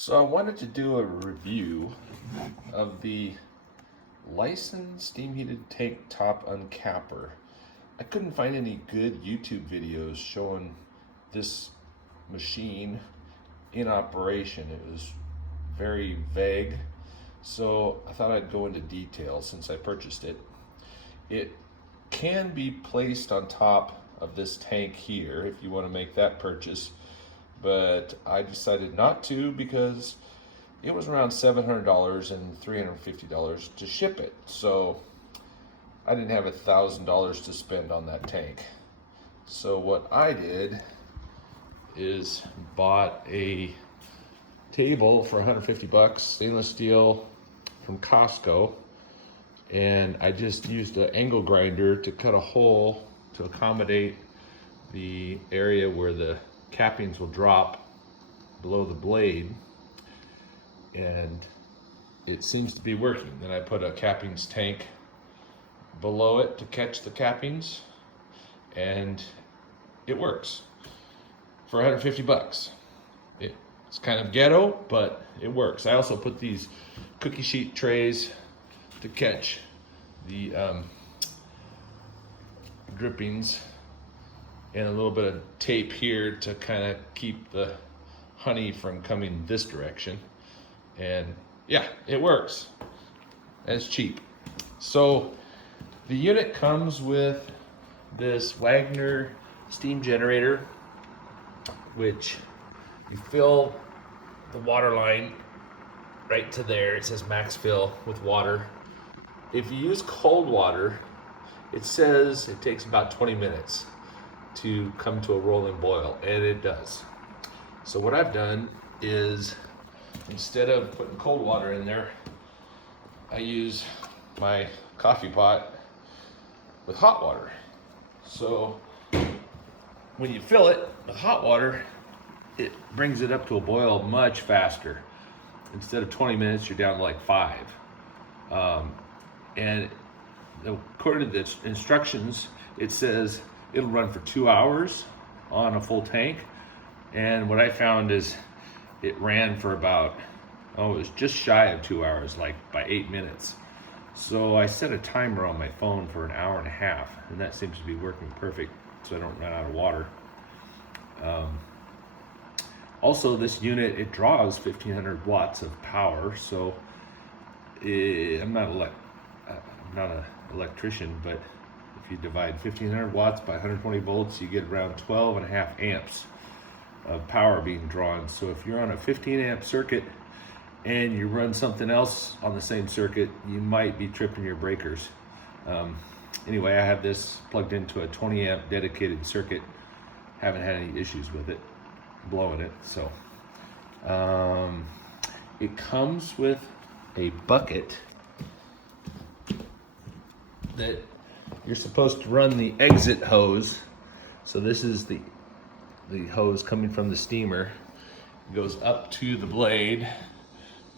So I wanted to do a review of the Lyson steam heated tank top uncapper. I couldn't find any good YouTube videos showing this machine in operation. It was very vague, so I thought I'd go into detail since I purchased it. It can be placed on top of this tank here if you want to make that purchase, but I decided not to because it was around $700 and $350 to ship it. So I didn't have $1,000 to spend on that tank. So what I did is bought a table for 150 bucks, stainless steel from Costco, and I just used an angle grinder to cut a hole to accommodate the area where the cappings will drop below the blade, and it seems to be working. Then I put a cappings tank below it to catch the cappings, and it works for 150 bucks. It's kind of ghetto, but it works. I also put these cookie sheet trays to catch the drippings, and a little bit of tape here to kind of keep the honey from coming this direction. And yeah, it works. And it's cheap. So the unit comes with this Wagner steam generator, which you fill the water line right to there. It says max fill with water. If you use cold water, it says it takes about 20 minutes to come to a rolling boil, and it does. So what I've done is, instead of putting cold water in there, I use my coffee pot with hot water. So when you fill it with hot water, it brings it up to a boil much faster. Instead of 20 minutes, you're down to like 5. And according to the instructions, it says it'll run for 2 hours on a full tank. And what I found is it ran for about, it was just shy of 2 hours, like by 8 minutes. So I set a timer on my phone for an hour and a half, and that seems to be working perfect so I don't run out of water. Also, this unit, it draws 1,500 watts of power, so I'm not an electrician, but if you divide 1,500 watts by 120 volts, you get around 12.5 amps of power being drawn. So if you're on a 15 amp circuit and you run something else on the same circuit, you might be tripping your breakers. Anyway, I have this plugged into a 20 amp dedicated circuit. Haven't had any issues with it blowing it. So it comes with a bucket that you're supposed to run the exit hose. So this is the hose coming from the steamer. It goes up to the blade,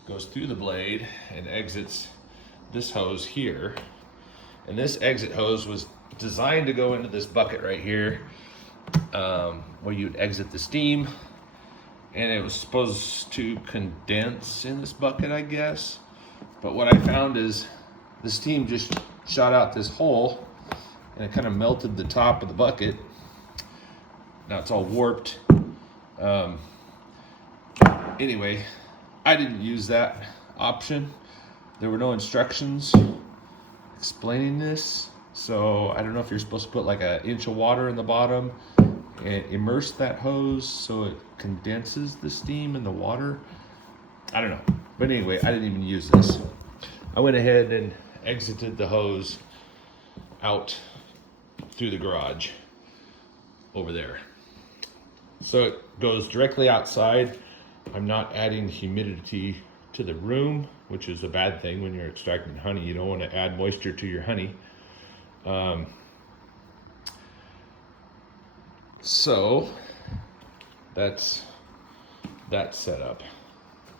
goes through the blade, and exits this hose here. And this exit hose was designed to go into this bucket right here, where you'd exit the steam. And it was supposed to condense in this bucket, I guess. But what I found is the steam just shot out this hole, and it kind of melted the top of the bucket. Now it's all warped. Anyway, I didn't use that option. There were no instructions explaining this. So I don't know if you're supposed to put like an inch of water in the bottom and immerse that hose so it condenses the steam in the water. I don't know. But anyway, I didn't even use this. I went ahead and exited the hose out through the garage over there. So it goes directly outside. I'm not adding humidity to the room, which is a bad thing when you're extracting honey. You don't want to add moisture to your honey. So that's that setup.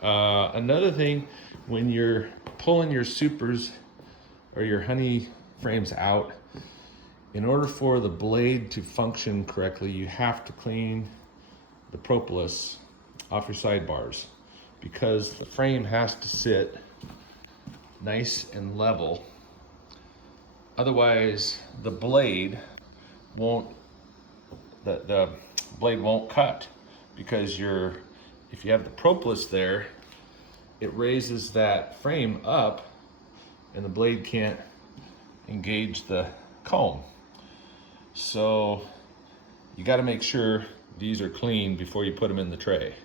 Another thing, when you're pulling your supers or your honey frames out, in order for the blade to function correctly, you have to clean the propolis off your sidebars. because the frame has to sit nice and level. Otherwise, the blade won't cut, because if you have the propolis there, it raises that frame up and the blade can't engage the comb. So you got to make sure these are clean before you put them in the tray.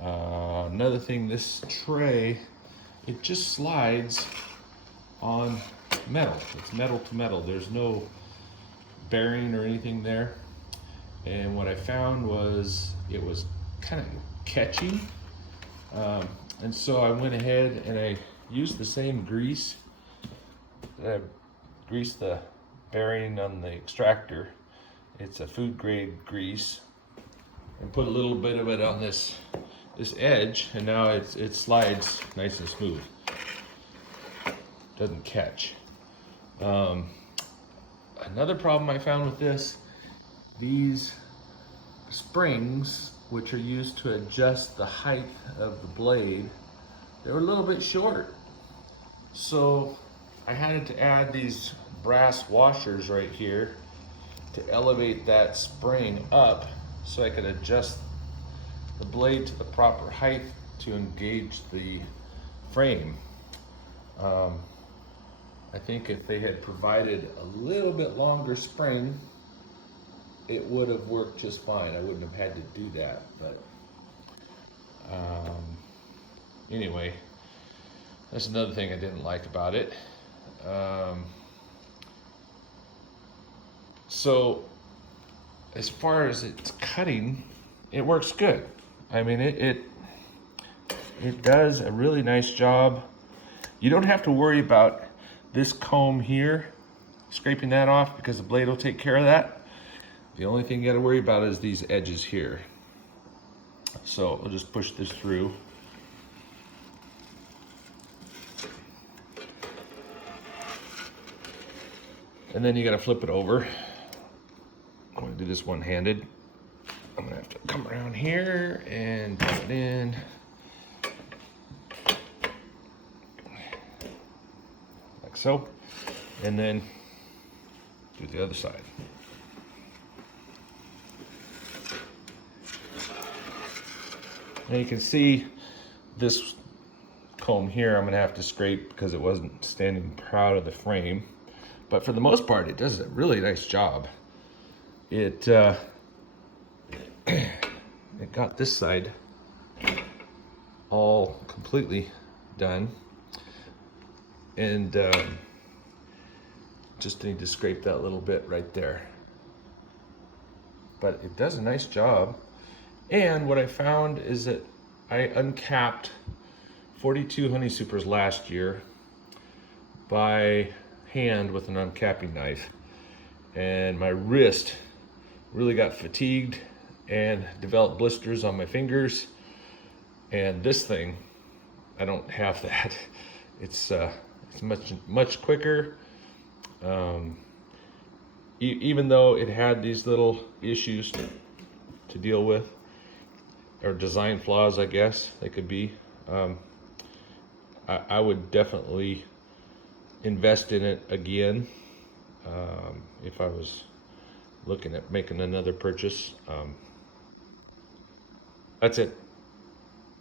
Another thing, this tray, it just slides on metal. It's metal to metal. There's no bearing or anything there. And what I found was it was kind of catchy. And so I went ahead and I used the same grease that I greased the bearing on the extractor. It's a food grade grease, and put a little bit of it on this edge, and now it slides nice and smooth. Doesn't catch. Another problem I found with this, these springs, which are used to adjust the height of the blade, they were a little bit short. So I had to add these brass washers right here to elevate that spring up so I could adjust the blade to the proper height to engage the frame. I think if they had provided a little bit longer spring, it would have worked just fine. I wouldn't have had to do that, but anyway, that's another thing I didn't like about it. So as far as it's cutting, it works good. I mean, it does a really nice job. You don't have to worry about this comb here, scraping that off, because the blade will take care of that. The only thing you got to worry about is these edges here. So I'll just push this through. And then you got to flip it over. I'm going to do this one-handed. I'm going to have to come around here and put it in. Like so. And then do the other side. Now you can see this comb here I'm going to have to scrape because it wasn't standing proud of the frame. But for the most part, it does a really nice job. It got this side all completely done. And just need to scrape that little bit right there. But it does a nice job. And what I found is that I uncapped 42 honey supers last year by hand with an uncapping knife. And my wrist really got fatigued and developed blisters on my fingers. And this thing, I don't have that. It's much quicker. Even though it had these little issues to deal with, or design flaws, I guess they could be, I would definitely invest in it again if I was looking at making another purchase. That's it.